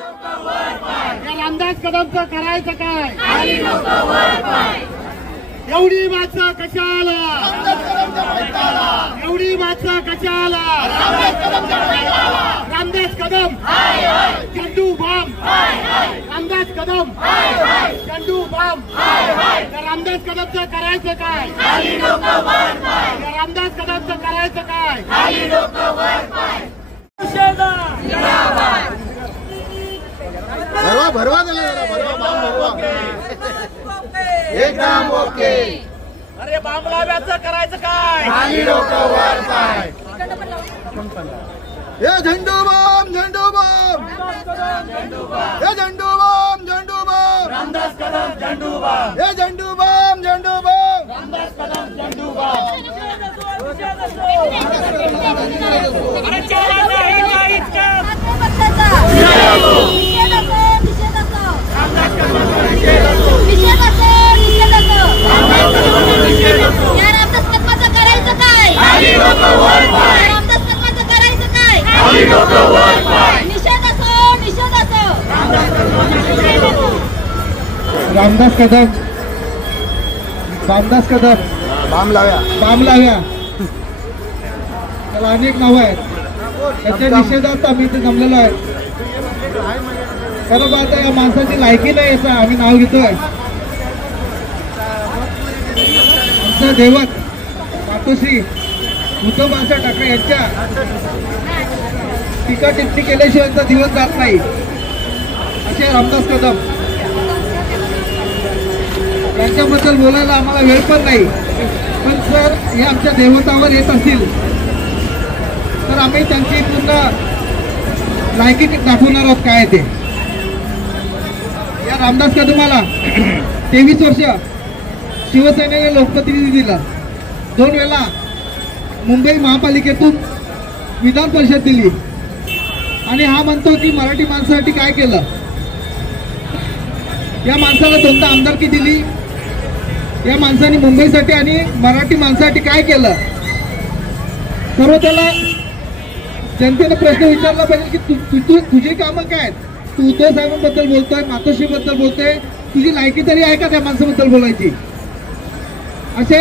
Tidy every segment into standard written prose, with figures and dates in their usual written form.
या रामदास कदमचं करायचं काय? एवढी माणसं कशाला? एवढी माणसं कशाला? रामदास कदम झेंडू बाम, रामदास कदम झेंडू बाम. या रामदास कदमचं करायचं काय? या रामदास कदमचं करायचं काय? भरवा भरवा दिला जरा, भरवा बाम भरवा एकदम ओके. अरे बांबलाव्याचं करायचं काय? खाली डोकं वर पाय. हे झेंडू बाम, झेंडू बाम, हे झेंडू बाम, झेंडू बाम, रामदास कदम झेंडू बाम, हे झेंडू बाम, झेंडू बाम, रामदास कदम झेंडू balm. Ramdas Kadam, Ramdas Kadam balm लाव्या, balm लाव्या, त्याला अनेक नाव आहेत. त्याच्या निषेधार्थ आम्ही इथे जमलेलो आहे. खरं पाहता या माणसाची लायकी नाही असं आम्ही नाव घेतोय. आमचं दैवत मातोश्री उद्धव बाळासाहेब ठाकरे यांच्या टीका टिप्पणी केल्याशिवाय यांचा दिवस जात नाही असे रामदास कदम. यांच्याबद्दल बोलायला आम्हाला वेळ पण नाही, पण जर हे आमच्या दैवतावर येत असतील तर आम्ही त्यांची पूर्ण लायकी दाखवणार आहोत काय ते. या रामदास कदमाला 23 वर्ष शिवसेनेने लोकप्रतिनिधी दिला, 2 वेळा मुंबई महापालिकेतून विधान परिषद दिली आणि हा म्हणतो की मराठी माणसासाठी काय केलं. या माणसाला 2दा आमदारकी दिली. या माणसाने मुंबईसाठी आणि मराठी माणसासाठी काय केलं. सर्व त्याला जनतेने प्रश्न विचारला पाहिजे की तुझी कामं काय. तू उद्धव साहेबांबद्दल बोलतोय, मातोश्री बद्दल बोलतोय, तुझी लायकी तरी आहे का त्या माणसाबद्दल बोलायची. अशा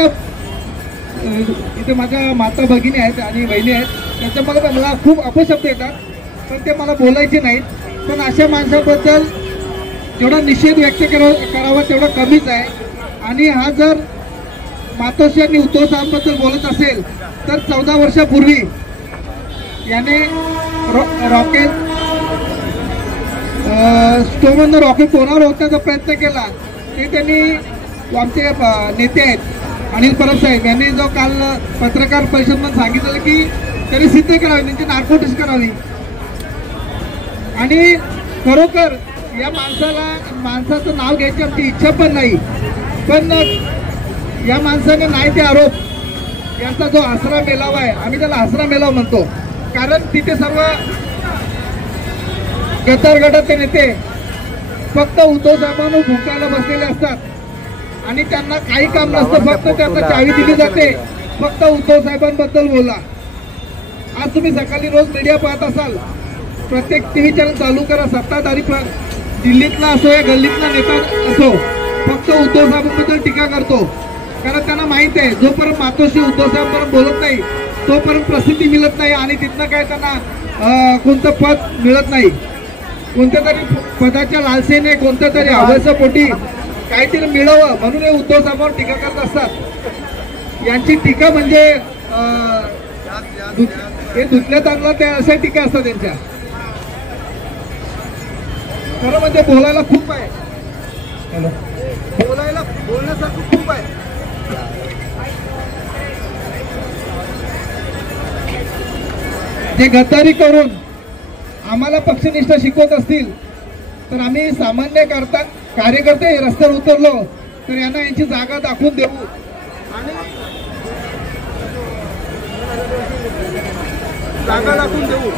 इथे माझ्या माता भगिनी आहेत आणि बहिणी आहेत, त्याच्यामुळे मला खूप अपशब्द येतात पण ते मला बोलायचे नाहीत. पण अशा माणसाबद्दल जेवढा निषेध व्यक्त करावा तेवढा कमीच आहे. आणि हा जर मातोश्री आणि उद्धव साहेबांबद्दल बोलत असेल तर 14 वर्षापूर्वी याने रॉकेट स्टोमधनं रॉकेट कोणावर होण्याचा प्रयत्न केला. ते त्यांनी आमचे नेते आहेत अनिल परब साहेब यांनी जो काल पत्रकार परिषदेमध्ये सांगितलं की त्यांनी सिद्ध करावी, त्यांची नार्कोटिक्स करावी. आणि खरोखर या माणसाचं नाव घ्यायची आमची इच्छा पण नाही, पण या माणसाने नाही ते आरोप यांचा जो आसरा मेलावा आहे, आम्ही त्याला आसरा मेलावा म्हणतो. कारण तिथे सर्व गद्दार गटाचे नेते फक्त उद्धव साहेबांना भुंकायला बसलेले असतात आणि त्यांना काही काम नसतं, फक्त त्यांना चावी दिली जाते, फक्त उद्धव साहेबांबद्दल बोला. आज तुम्ही सकाळी रोज मीडिया पाहत असाल, प्रत्येक टीव्ही चॅनल चालू करा, सत्ताधारी दिल्लीतला असो या गल्लीतला नेता असो फक्त उद्धव साहेबांबद्दल टीका करतो. कारण त्यांना माहित आहे जोपर्यंत मातोश्री उद्धव साहेबांपर्यंत बोलत नाही तोपर्यंत प्रसिद्धी मिळत नाही आणि तिथनं काय त्यांना कोणतं पद मिळत नाही. कोणत्या तरी पदाच्या लालसेने कोणत्या तरी हवसापोटी काहीतरी मिळावं म्हणून हे उद्धव साहेबांवर टीका करत असतात. यांची टीका म्हणजे हे धुतल्या तारला त्या अशा टीका असतात त्यांच्या. खरं म्हणजे बोलायला खूप आहे, बोलण्यासारखं खूप आहे. जे गद्दारी करून आम्हाला पक्षनिष्ठा शिकवत असतील तर आम्ही सामान्य कार्यकर्ते रस्त्यावर उतरलो तर यांना यांची जागा दाखवून देऊ आणि जागा दाखवून देऊ.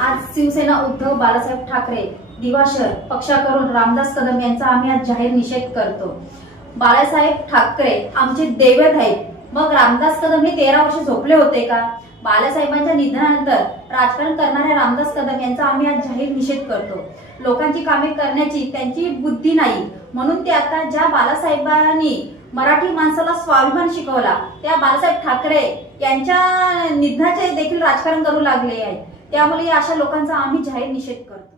आज शिवसेना उद्धव बाळासाहेब ठाकरे दिवाशर पक्षाकडून रामदास कदम यांचा आम्ही आज जाहीर निषेध करतो. बाळासाहेब ठाकरे आमचे दैवत आहेत, मग रामदास कदम हे 13 वर्ष झोपले होते का? बाळासाहेबांच्या निधनानंतर राजकारण करणाऱ्या रामदास कदम यांचा आम्ही आज जाहीर निषेध करतो. लोकांची कामे करण्याची त्यांची बुद्धी नाही, म्हणून ते आता ज्या बाळासाहेबांनी मराठी माणसाला स्वाभिमान शिकवला त्या बाळासाहेब ठाकरे यांच्या निधनाचे देखील राजकारण करू लागले आहे. त्यामुळे अशा लोकांचा आम्ही जाहीर निषेध करतो.